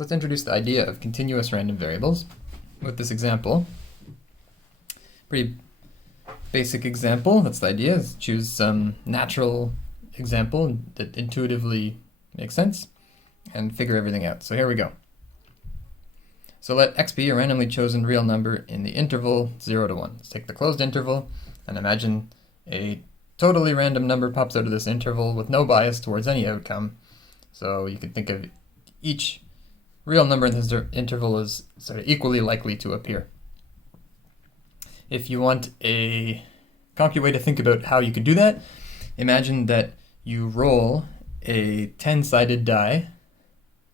Let's introduce the idea of continuous random variables with this example. Pretty basic example. That's the idea, is choose some natural example that intuitively makes sense and figure everything out. So here we go. So let x be a randomly chosen real number in the interval 0 to 1. Let's take the closed interval and imagine a totally random number pops out of this interval with no bias towards any outcome. So you can think of each real number in this interval as sort of equally likely to appear. If you want a concrete way to think about how you could do that, imagine that you roll a 10-sided die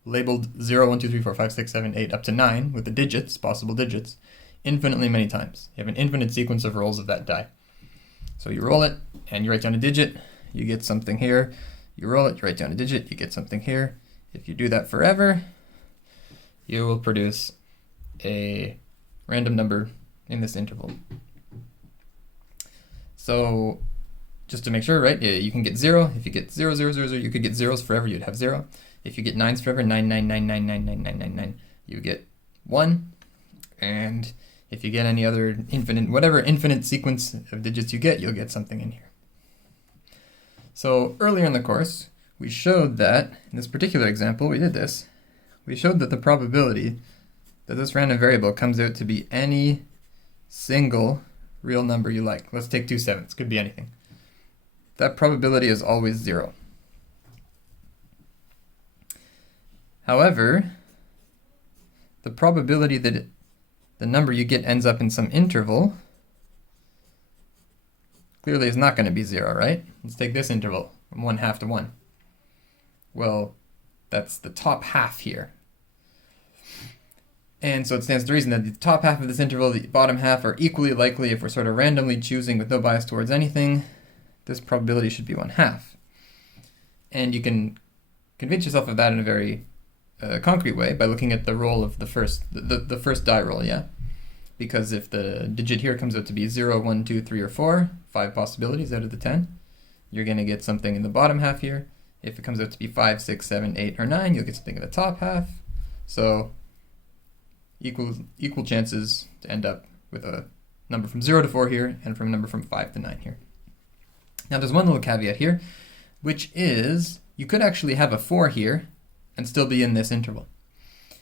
labeled 0, 1, 2, 3, 4, 5, 6, 7, 8, up to 9 with the digits, possible digits, infinitely many times. You have an infinite sequence of rolls of that die. So you roll it and you write down a digit, you get something here. You roll it, you write down a digit, you get something here. If you do that forever, you will produce a random number in this interval. So just to make sure, right, you can get 0. If you get 0, 0, 0, 0, you could get zeros forever, you'd have 0. If you get 9s forever, 9, 9, 9, 9, 9, 9, 9, 9, 9, you get 1. And if you get any other whatever infinite sequence of digits you get, you'll get something in here. So earlier in the course, we showed that, in this particular example, we did this. We showed that the probability that this random variable comes out to be any single real number you like. Let's take 2 sevenths, could be anything. That probability is always 0. However, the probability that the number you get ends up in some interval clearly is not going to be 0, right? Let's take this interval from 1/2 to 1. Well, that's the top half here. And so it stands to reason that the top half of this interval, the bottom half, are equally likely. If we're sort of randomly choosing with no bias towards anything, this probability should be 1/2. And you can convince yourself of that in a very concrete way by looking at the roll of the first die roll, yeah? Because if the digit here comes out to be 0, 1, 2, 3, or 4, 5 possibilities out of the 10, you're going to get something in the bottom half here. If it comes out to be 5, 6, 7, 8, or 9, you'll get something in the top half. So equal chances to end up with a number from 0 to 4 here and from a number from 5 to 9 here. Now there's one little caveat here, which is you could actually have a 4 here and still be in this interval.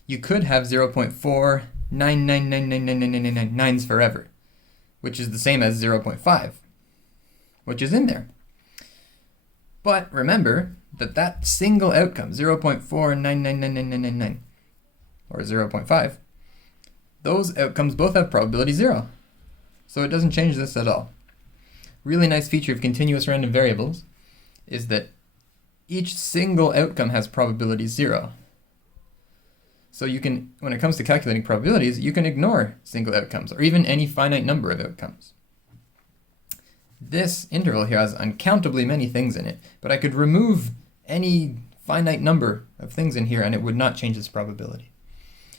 You could have 0.499999999 forever, which is the same as 0.5, which is in there. But remember that single outcome, 0.4999999, or 0.5, those outcomes both have probability 0. So it doesn't change this at all. Really nice feature of continuous random variables is that each single outcome has probability 0. So you can, when it comes to calculating probabilities, you can ignore single outcomes or even any finite number of outcomes. This interval here has uncountably many things in it, but I could remove any finite number of things in here and it would not change this probability.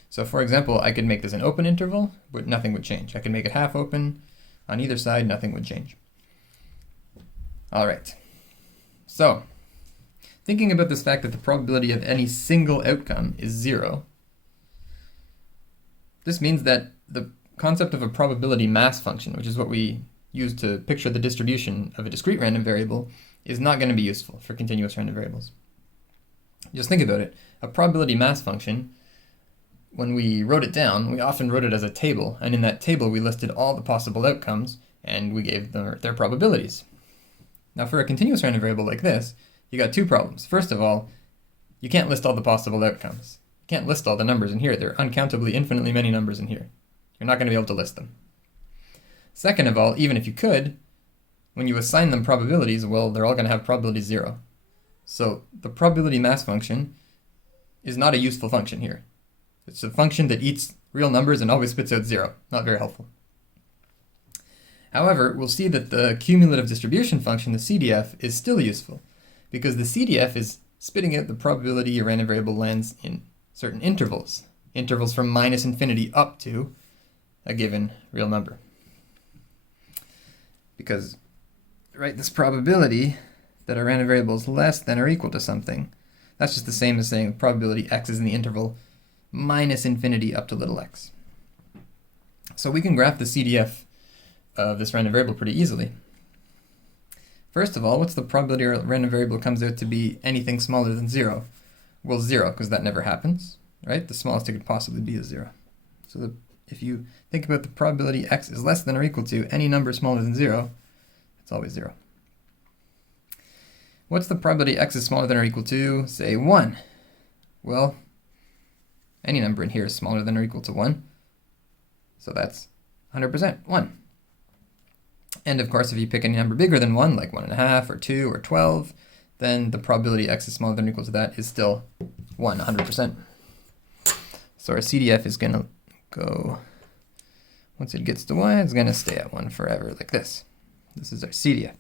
So for example, I could make this an open interval, but nothing would change. I could make it half open. On either side, nothing would change. All right. So thinking about this fact that the probability of any single outcome is 0, this means that the concept of a probability mass function, which is what we use to picture the distribution of a discrete random variable, is not going to be useful for continuous random variables. Just think about it. A probability mass function, when we wrote it down, we often wrote it as a table, and in that table we listed all the possible outcomes and we gave their probabilities. Now for a continuous random variable like this, you got 2 problems. First of all, you can't list all the possible outcomes. You can't list all the numbers in here. There are uncountably infinitely many numbers in here. You're not going to be able to list them. Second of all, even if you could, when you assign them probabilities, well, they're all going to have probability 0. So the probability mass function is not a useful function here. It's a function that eats real numbers and always spits out 0. Not very helpful. However, we'll see that the cumulative distribution function, the CDF, is still useful, because the CDF is spitting out the probability a random variable lands in certain intervals from -infinity up to a given real number. Because, right, this probability that a random variable is less than or equal to something, that's just the same as saying the probability x is in the interval minus infinity up to little x. So we can graph the CDF of this random variable pretty easily. First of all, what's the probability our random variable comes out to be anything smaller than 0? Well, 0, because that never happens, right? The smallest it could possibly be is 0. So if you think about the probability x is less than or equal to any number smaller than 0, it's always 0. What's the probability x is smaller than or equal to, say, 1? Well, any number in here is smaller than or equal to 1. So that's 100%, 1. And of course, if you pick any number bigger than 1, like 1.5 or 2 or 12, then the probability x is smaller than or equal to that is still 1, 100%. So our CDF is going to go, once it gets to 1, it's going to stay at 1 forever, like this. This is our CDF.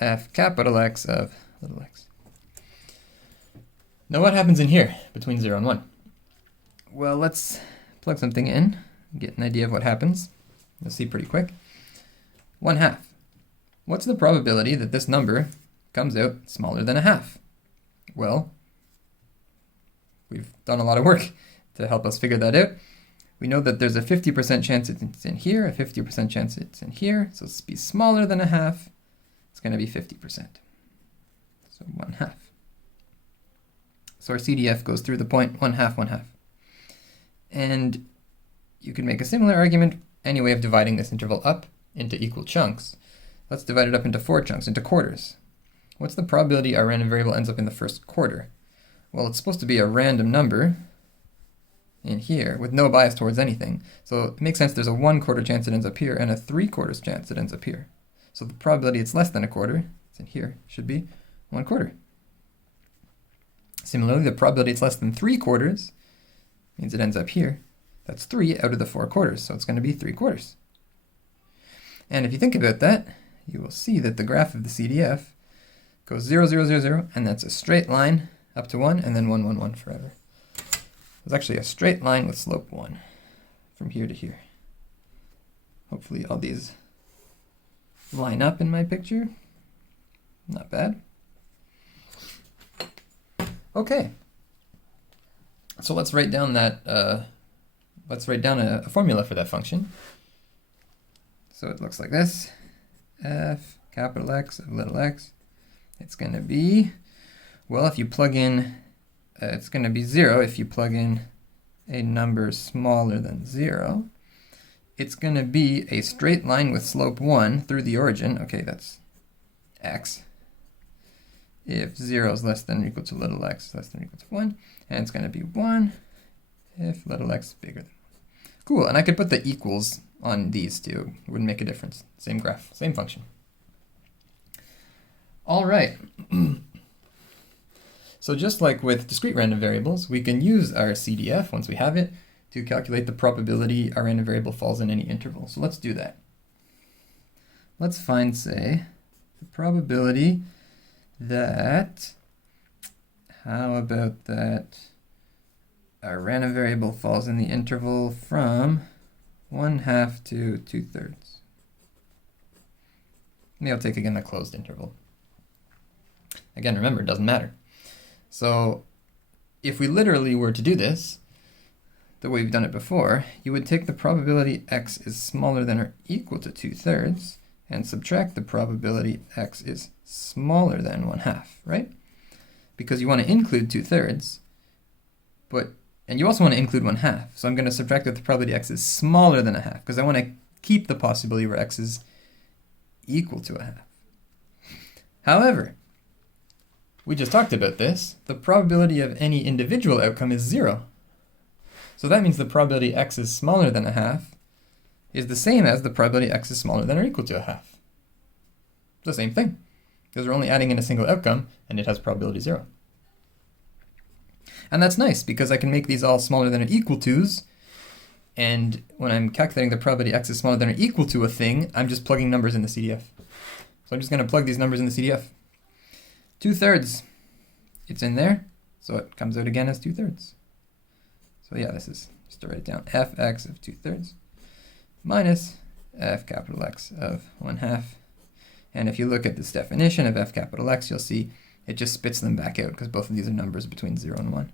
F capital X of little x. Now what happens in here between 0 and 1? Well, let's plug something in, get an idea of what happens. You'll see pretty quick. 1/2. What's the probability that this number comes out smaller than 1/2? Well, we've done a lot of work to help us figure that out. We know that there's a 50% chance it's in here, a 50% chance it's in here, so it's be smaller than 1/2. It's going to be 50%. So 1/2. So our CDF goes through the point 1/2, 1/2. And you can make a similar argument any way of dividing this interval up into equal chunks. Let's divide it up into 4 chunks, into quarters. What's the probability our random variable ends up in the first quarter? Well, it's supposed to be a random number in here with no bias towards anything. So it makes sense there's a 1/4 chance it ends up here and a 3/4 chance it ends up here. So the probability it's less than 1/4, it's in here, should be 1/4. Similarly, the probability it's less than 3/4 means it ends up here. That's 3 out of the 4 quarters, so it's going to be 3/4. And if you think about that, you will see that the graph of the CDF goes 0, 0, 0, 0, and that's a straight line up to 1, and then 1, 1, 1 forever. It's actually a straight line with slope 1 from here to here. Hopefully all these line up in my picture. Not bad. Okay. So let's write down that, a formula for that function. So it looks like this. F capital X of little x. It's going to be, well, if you plug in, it's going to be 0 if you plug in a number smaller than 0. It's going to be a straight line with slope 1 through the origin. Okay, that's x. If 0 is less than or equal to little x less than or equal to 1. And it's going to be 1 if little x is bigger than 1. Cool, and I could put the equals on these two. It wouldn't make a difference. Same graph, same function. All right. So just like with discrete random variables, we can use our CDF, once we have it, to calculate the probability our random variable falls in any interval. So let's do that. Let's find, say, the probability that, how about that our random variable falls in the interval from 1/2 to 2/3. Maybe I'll take again the closed interval. Again, remember, it doesn't matter. So if we literally were to do this, the way we've done it before, you would take the probability x is smaller than or equal to 2/3 and subtract the probability x is smaller than 1/2, right? Because you want to include 2/3, and you also want to include 1/2. So I'm going to subtract that the probability x is smaller than 1/2 because I want to keep the possibility where x is equal to 1/2. However, we just talked about this. The probability of any individual outcome is 0. So that means the probability x is smaller than 1/2 is the same as the probability x is smaller than or equal to 1/2. It's the same thing because we're only adding in a single outcome and it has probability 0. And that's nice because I can make these all smaller than or equal to's, and when I'm calculating the probability x is smaller than or equal to a thing, I'm just plugging numbers in the CDF. So I'm just going to plug these numbers in the CDF. 2/3, it's in there, so it comes out again as 2/3. So yeah, this is, just to write it down, fx of 2/3 minus f capital X of 1/2. And if you look at this definition of f capital X, you'll see it just spits them back out because both of these are numbers between 0 and 1.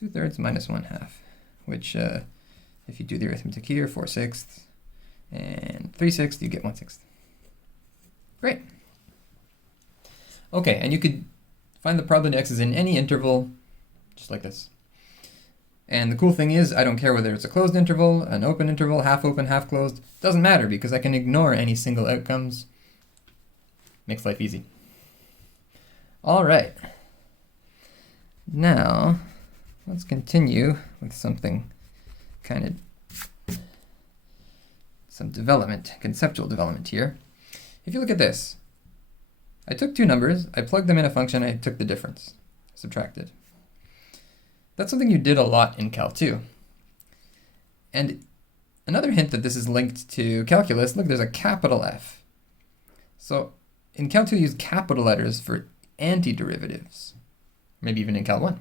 2/3 minus 1/2, which if you do the arithmetic here, 4/6 and 3/6, you get 1/6. Great. Okay, and you could find the probability x is in any interval, just like this. And the cool thing is, I don't care whether it's a closed interval, an open interval, half open, half closed. Doesn't matter because I can ignore any single outcomes. Makes life easy. All right. Now, let's continue with something some development, conceptual development here. If you look at this, I took two numbers, I plugged them in a function, I took the difference, subtracted. That's something you did a lot in Cal 2. And another hint that this is linked to calculus, look, there's a capital F. So in Cal 2, you use capital letters for antiderivatives, maybe even in Cal 1.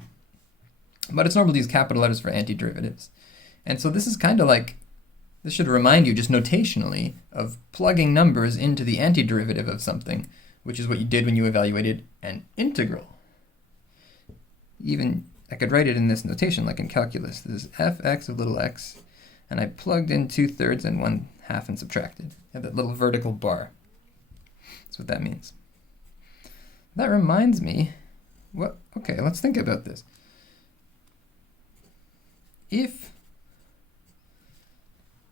But it's normal to use capital letters for antiderivatives. And so this is kind of like, this should remind you just notationally of plugging numbers into the antiderivative of something, which is what you did when you evaluated an integral. Even, I could write it in this notation like in calculus. This is fx of little x, and I plugged in 2/3 and 1/2 and subtracted. And that little vertical bar. That's what that means. That reminds me, okay, let's think about this. If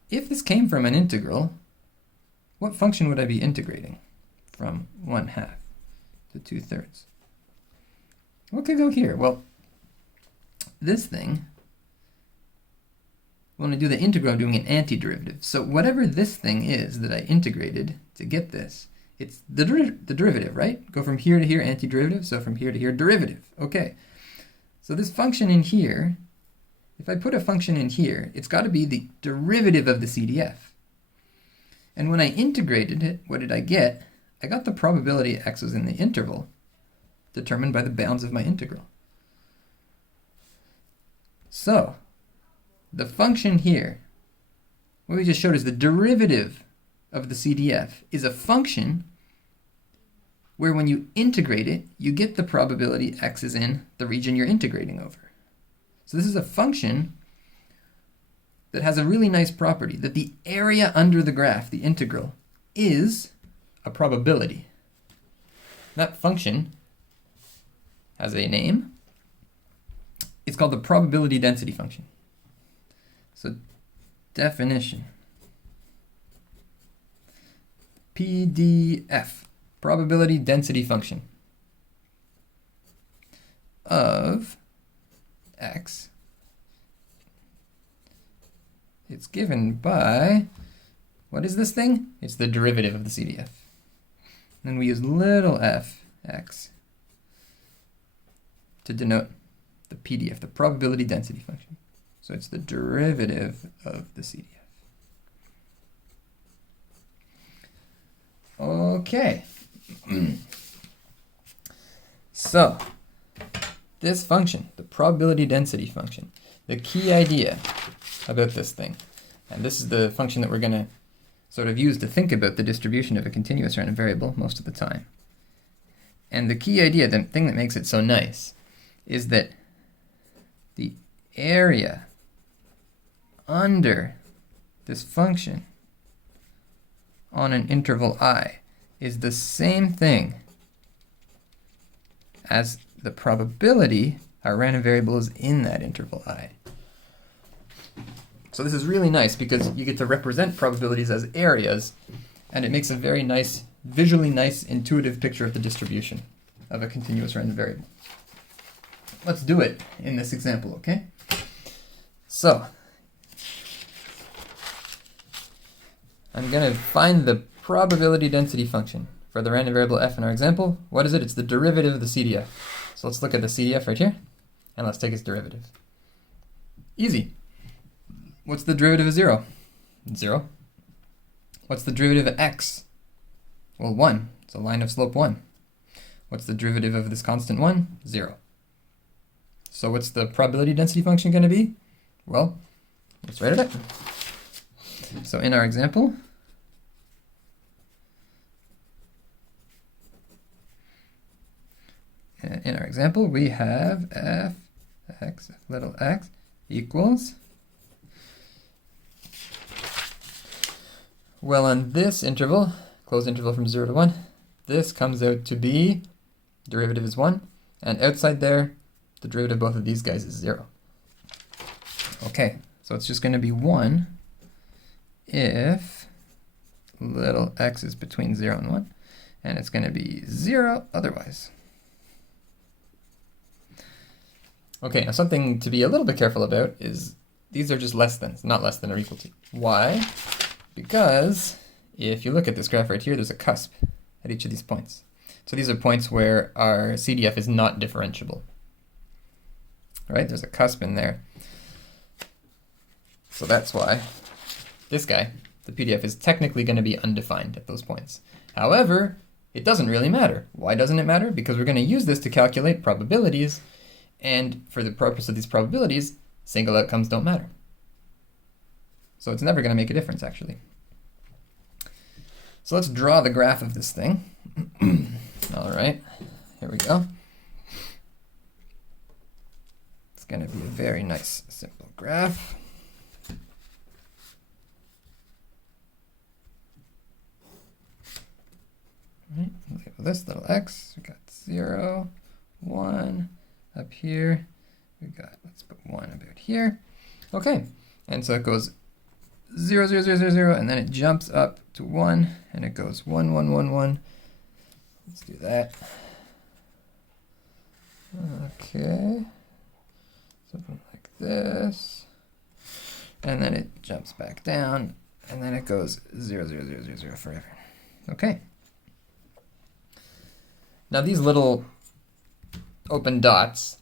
this came from an integral, what function would I be integrating from 1/2 to 2/3? What could go here? Well, this thing, when I do the integral, I'm doing an antiderivative. So whatever this thing is that I integrated to get this, it's the derivative, right? Go from here to here, antiderivative, so from here to here, derivative. Okay, so this function in here, if I put a function in here, it's got to be the derivative of the CDF. And when I integrated it, what did I get? I got the probability x was in the interval determined by the bounds of my integral. So, the function here, what we just showed is the derivative of the CDF is a function where when you integrate it, you get the probability x is in the region you're integrating over. So this is a function that has a really nice property, that the area under the graph, the integral, is a probability. That function has a name. It's called the probability density function. So definition. PDF, probability density function of x. It's given by, what is this thing? It's the derivative of the CDF. And then we use little f x to denote the PDF, the probability density function. So it's the derivative of the CDF. Okay. So, this function, the probability density function, the key idea about this thing, and this is the function that we're going to sort of use to think about the distribution of a continuous random variable most of the time. And the key idea, the thing that makes it so nice, is that the area under this function on an interval I is the same thing as the probability our random variable is in that interval I. So this is really nice because you get to represent probabilities as areas, and it makes a very nice, visually nice, intuitive picture of the distribution of a continuous random variable. Let's do it in this example, okay? So, I'm going to find the probability density function for the random variable f in our example. What is it? It's the derivative of the CDF. So let's look at the CDF right here, and let's take its derivative. Easy. What's the derivative of 0? 0. What's the derivative of x? Well, 1. It's a line of slope 1. What's the derivative of this constant 1? 0. So what's the probability density function going to be? Well, let's write it up. So in our example, we have f x of little x equals, well, on this interval, closed interval from 0 to 1, this comes out to be, derivative is 1, and outside there, the derivative of both of these guys is 0. Okay, so it's just going to be 1 if little x is between 0 and 1, and it's going to be 0 otherwise. Okay, now something to be a little bit careful about is these are just less than, not less than or equal to. Why? Because if you look at this graph right here, there's a cusp at each of these points. So these are points where our CDF is not differentiable. Right? There's a cusp in there. So that's why this guy, the PDF, is technically going to be undefined at those points. However, it doesn't really matter. Why doesn't it matter? Because we're going to use this to calculate probabilities, and for the purpose of these probabilities, single outcomes don't matter. So it's never going to make a difference, actually. So let's draw the graph of this thing. All right, here we go. It's going to be a very nice, simple graph. Right, label this little x. We got 0, 1 up here. We got, let's put 1 about here. Okay, and so it goes 0, 0, 0, 0, 0, and then it jumps up to 1, and it goes 1, 1, 1, 1. Let's do that. Okay, something like this. And then it jumps back down, and then it goes 0, 0, 0, 0, 0 forever. Okay. Now these little open dots,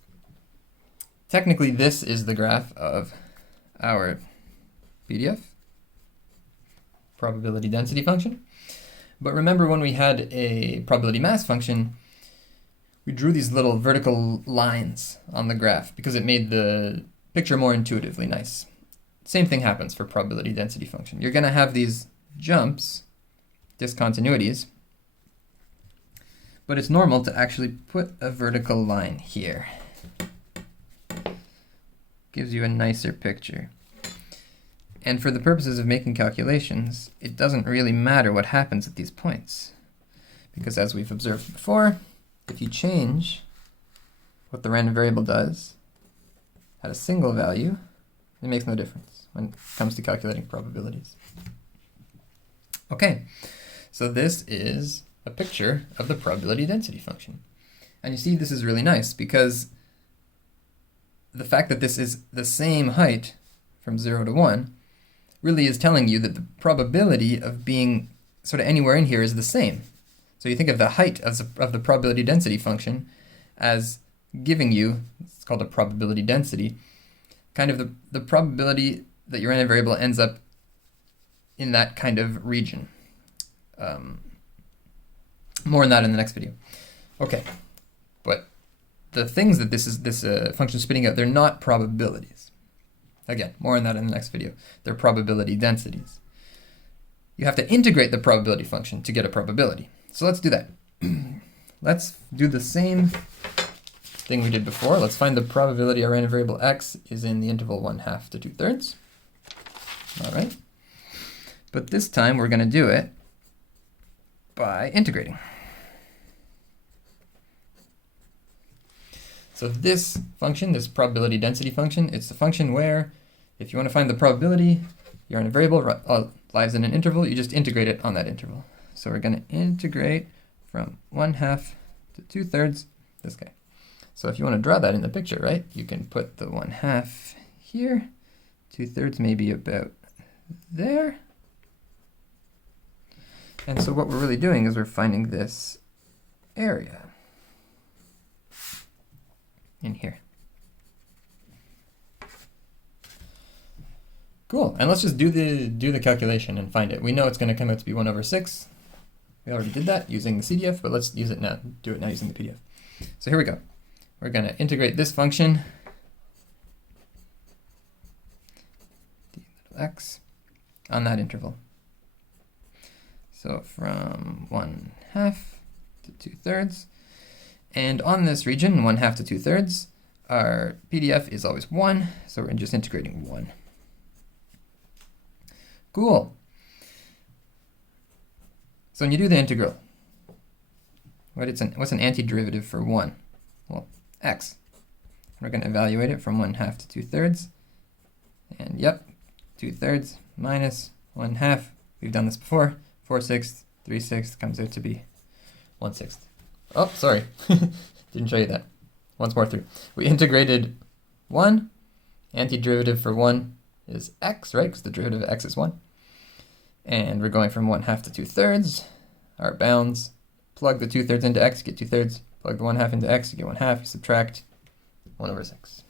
technically this is the graph of our PDF, probability density function. But remember when we had a probability mass function, we drew these little vertical lines on the graph because it made the picture more intuitively nice. Same thing happens for probability density function. You're going to have these jumps, discontinuities, but it's normal to actually put a vertical line here. Gives you a nicer picture. And for the purposes of making calculations, it doesn't really matter what happens at these points. Because as we've observed before, if you change what the random variable does at a single value, it makes no difference when it comes to calculating probabilities. Okay, so this is a picture of the probability density function. And you see this is really nice because the fact that this is the same height from 0 to 1 really is telling you that the probability of being sort of anywhere in here is the same. So you think of the height of the probability density function as giving you, it's called a probability density, kind of the probability that your random variable ends up in that kind of region. More on that in the next video. Okay, but the things that this function is spitting out, they're not probabilities. Again, more on that in the next video. They're probability densities. You have to integrate the probability function to get a probability. So let's do that. Let's do the same thing we did before. Let's find the probability our random variable x is in the interval 1/2 to 2/3. All right. But this time we're going to do it by integrating. So this function, this probability density function, it's a function where if you want to find the probability your random variable lies in an interval, you just integrate it on that interval. So we're going to integrate from 1/2 to 2/3 this guy. So if you want to draw that in the picture, right, you can put the 1/2 here, 2/3 maybe about there. And so what we're really doing is we're finding this area in here. Cool, and let's just do the calculation and find it. We know it's going to come out to be 1/6. We already did that using the CDF, but let's use it now. Do it now using the PDF. So here we go. We're going to integrate this function, d little x, on that interval. So from 1/2 to 2/3, and on this region, 1/2 to 2/3, Our PDF is always 1, so we're just integrating 1. Cool. So when you do the integral, what's an antiderivative for 1? Well, x. We're going to evaluate it from 1/2 to 2/3. And yep, 2/3 minus 1/2. We've done this before. 4/6, 3/6 comes out to be 1/6. Oh, sorry. Didn't show you that. Once more through. We integrated 1. Antiderivative for 1 is x, right? Because the derivative of x is 1. And we're going from 1/2 to 2/3. Our bounds. Plug the 2/3 into x, you get 2/3. Plug the 1/2 into x, you get 1/2. You subtract 1/6.